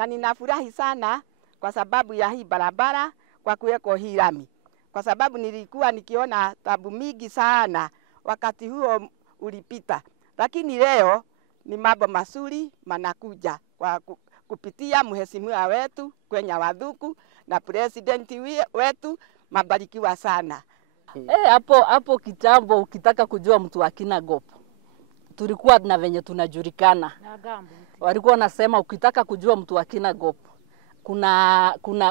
na ninafurahi sana kwa sababu ya hii barabara kwa kuweko hii lami. Kwa sababu nilikuwa nikiona tabu mingi sana wakati huo ulipita. Lakini leo ni mambo mazuri manakuja kwa kupitia mheshimiwa wetu Kwenya Wathuku na president wetu, mabarikiwa sana. Hapo kitambo ukitaka kujua mtu wa Kinangop tulikuwa na venye tunajulikana. Walikuwa nasema ukitaka kujua mtu wa Kinangop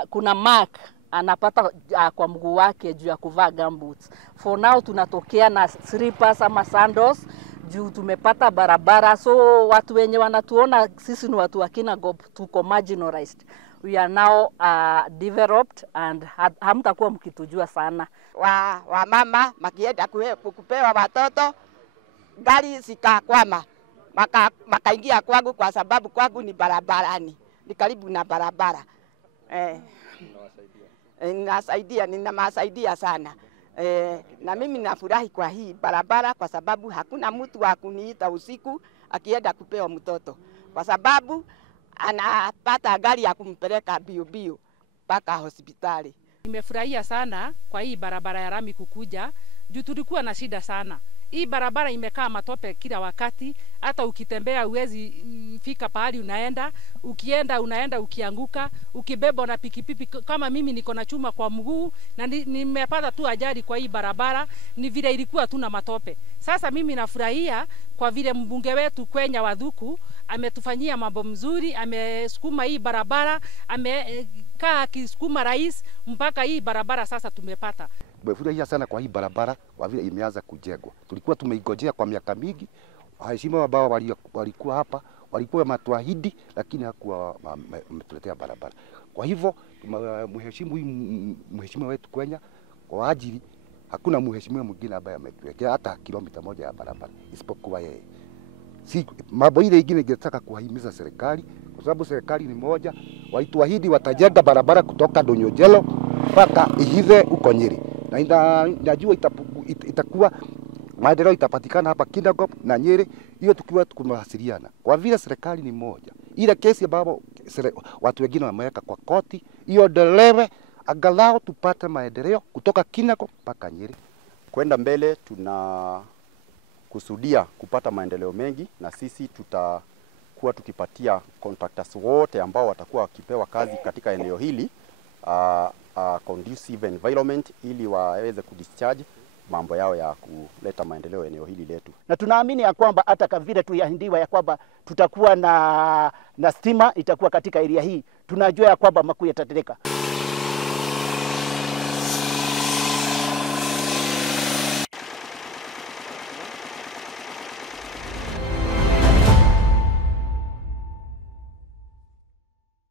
kuna mark anapata kwa mguu wake juu ya kuvaa gumboots. For now tunatokea na slippers ama sandals juu tumepata barabara, so watu wenye wanatuona sisi ni watu wa Kinangop tuko marginalized. We are now developed and hamtakuwa mkitujua sana. Wa mama makienda kupewa watoto gari zikakwama, makaingia kwangu kwa sababu kwangu ni barabarani, ni karibu na barabara. Ninawasaidia sana. Na mimi nafurahi kwa hii barabara kwa sababu hakuna mtu wa kuniita usiku akienda kupewa mtoto, kwa sababu anapata gari ya kumpeleka bio mpaka hospitali. Nimefurahia sana kwa hii barabara ya lami kukuja, juu tulikuwa na shida sana. Hii barabara imekaa matope kila wakati, hata ukitembea uwezi fika pahali unaenda, unaenda ukianguka, ukibebwa na pikipiki. Kama mimi niko na chuma kwa mguu na nimepata tu ajali kwa hii barabara, ni vile ilikuwa tu na matope. Sasa mimi nafurahia kwa vile mbunge wetu Kwenya Wathuku ametufanyia mambo mzuri, amesukuma hii barabara, amekaa akisukuma rais mpaka hii barabara sasa tumepata. Tumefurahia sana kwa hii barabara kwa vile imeanza kujengwa. Tulikuwa tumeigojea kwa miaka mingi. Waheshimiwa ambao walikuwa hapa walikuwa matuahidi, lakini hakuwa wametuletea barabara. Kwa hivyo mheshimiwa wetu Kwenya kwa ajili hakuna mheshimiwa mwingine ambaye ametuwekea hata kilomita moja ya barabara isipokuwa yeye. Mambo ile ingine ingetaka kuhimiza serikali, kwa sababu serikali ni moja, walituahidi watajenga barabara kutoka Donyojelo mpaka Ihithe huko Nyeri. Na najua itakuwa maendeleo itapatikana hapa Kinangop na Nyeri, hiyo tukiwa tunawasiliana. Kwa vile serikali ni moja, ile kesi ambayo watu wengine wameweka kwa koti, hiyo ndelewe angalau tupate maendeleo kutoka Kinangop mpaka Nyeri. Kwenda mbele tunakusudia kupata maendeleo mengi, na sisi tutakuwa tukipatia contractors wote ambao watakuwa wakipewa kazi katika eneo hili conducive environment ili waweze kudischarge mambo yao ya kuleta maendeleo eneo hili letu. Na tunaamini ya kwamba hata kama vile tuyahindiwa ya kwamba tutakuwa na stima itakuwa katika area hii, tunajua ya kwamba makuu yatatendeka.